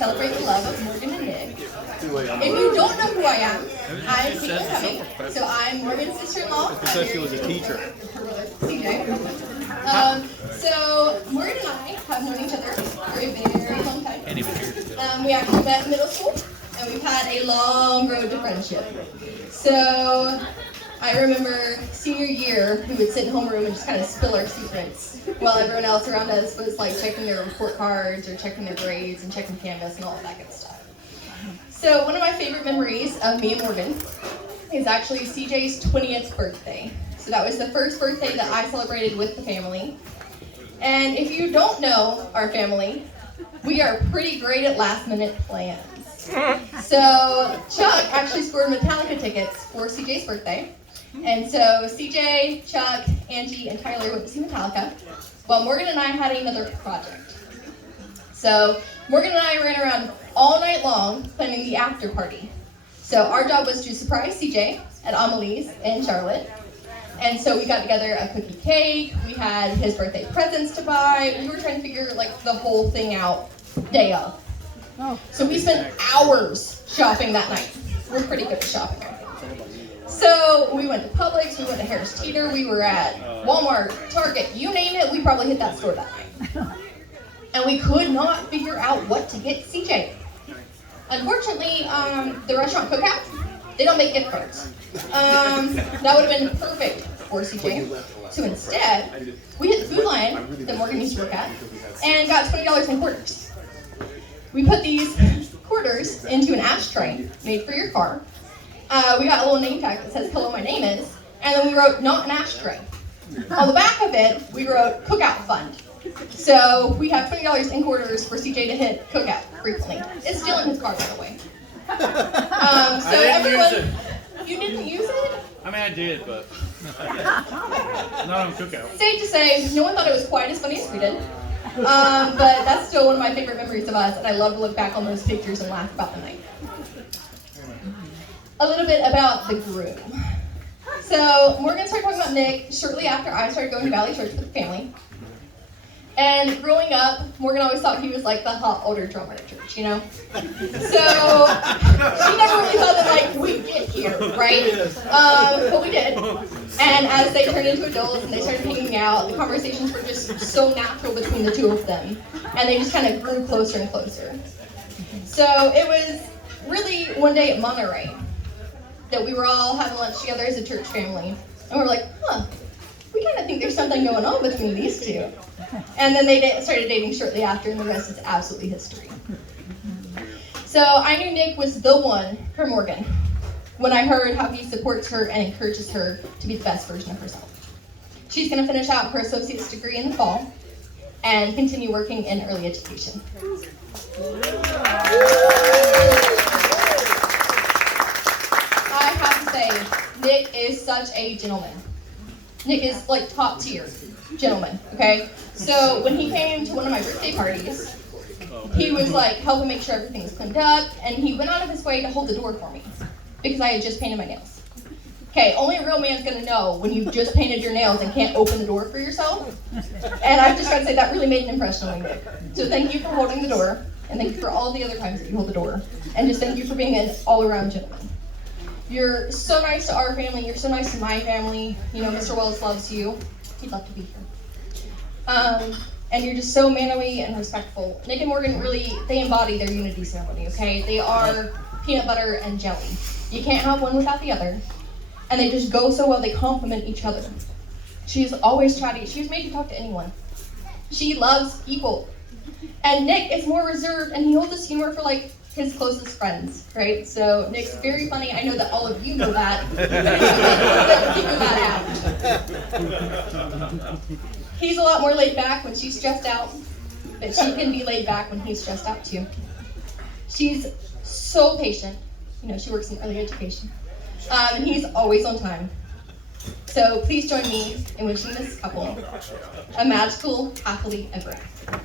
celebrate the love of Morgan and Nick. If you don't know who I am, I'm Kaitlyn Cumming. So I'm Morgan's sister-in-law. Because she was a teacher. CJ. So Morgan and I have known each other for a very long time. We actually met in middle school, and we've had a long road to friendship. So I remember senior year, we would sit in homeroom and just kind of spill our secrets while everyone else around us was like checking their report cards or checking their grades and checking Canvas and all of that good stuff. So one of my favorite memories of me and Morgan is actually CJ's 20th birthday. So that was the first birthday that I celebrated with the family. And if you don't know our family, we are pretty great at last minute plans. So Chuck actually scored Metallica tickets for CJ's birthday. And so CJ, Chuck, Angie, and Tyler went to see Metallica, while Morgan and I had another project. So Morgan and I ran around all night long planning the after party. So our job was to surprise CJ at Amelie's in Charlotte. And so we got together a cookie cake, we had his birthday presents to buy, we were trying to figure like the whole thing out day of. So we spent hours shopping that night. We're pretty good at shopping. So we went to Publix, we went to Harris Teeter, we were at Walmart, Target, you name it, we probably hit that store that night. And we could not figure out what to get CJ. Unfortunately, the restaurant Cookout, they don't make gift cards. That would have been perfect for CJ. So instead, we hit the Food Lion that Morgan used to work at and got $20 in quarters. We put these quarters into an ashtray made for your car. We got a little name tag that says, "Hello, my name is," and then we wrote, "Not an ashtray." On the back of it, we wrote, "Cookout Fund." So we have $20 in quarters for CJ to hit Cookout frequently. It's still in his car, by the way. So everyone, you didn't use it? I mean, I did, but not on Cookout. Safe to say, no one thought it was quite as funny as we did. But that's still one of my favorite memories of us, and I love to look back on those pictures and laugh about the night. A little bit about the groom. So Morgan started talking about Nick shortly after I started going to Valley Church with the family. And growing up, Morgan always thought he was like the hot older drummer at church, you know? So she never really thought that like we'd get here, right? But we did. And as they turned into adults and they started hanging out, the conversations were just so natural between the two of them. And they just kind of grew closer and closer. So it was really one day at Monterey that we were all having lunch together as a church family. And we were like, we kind of think there's something going on between these two. And then they started dating shortly after, and the rest is absolutely history. So I knew Nick was the one for Morgan when I heard how he supports her and encourages her to be the best version of herself. She's going to finish out her associate's degree in the fall and continue working in early education. I have to say, Nick is such a gentleman. Nick is like top tier gentleman, okay? So when he came to one of my birthday parties, he was like helping make sure everything was cleaned up, and he went out of his way to hold the door for me because I had just painted my nails. Okay, only a real man's gonna know when you've just painted your nails and can't open the door for yourself. And I've just got to say that really made an impression on me, Nick. So thank you for holding the door, and thank you for all the other times that you hold the door, and just thank you for being an all-around gentleman. You're so nice to our family. You're so nice to my family. You know, Mr. Wells loves you. He'd love to be here. And you're just so manly and respectful. Nick and Morgan really, they embody their unity ceremony, okay? They are peanut butter and jelly. You can't have one without the other. And they just go so well, they complement each other. She's always chatty. She was made to talk to anyone. She loves people. And Nick is more reserved, and he holds his humor for like his closest friends, right? So Nick's very funny. I know that all of you know that. Figure that out. He's a lot more laid back when she's stressed out, but she can be laid back when he's stressed out too. She's so patient. You know, she works in early education. And he's always on time. So please join me in wishing this couple a magical, happily ever after.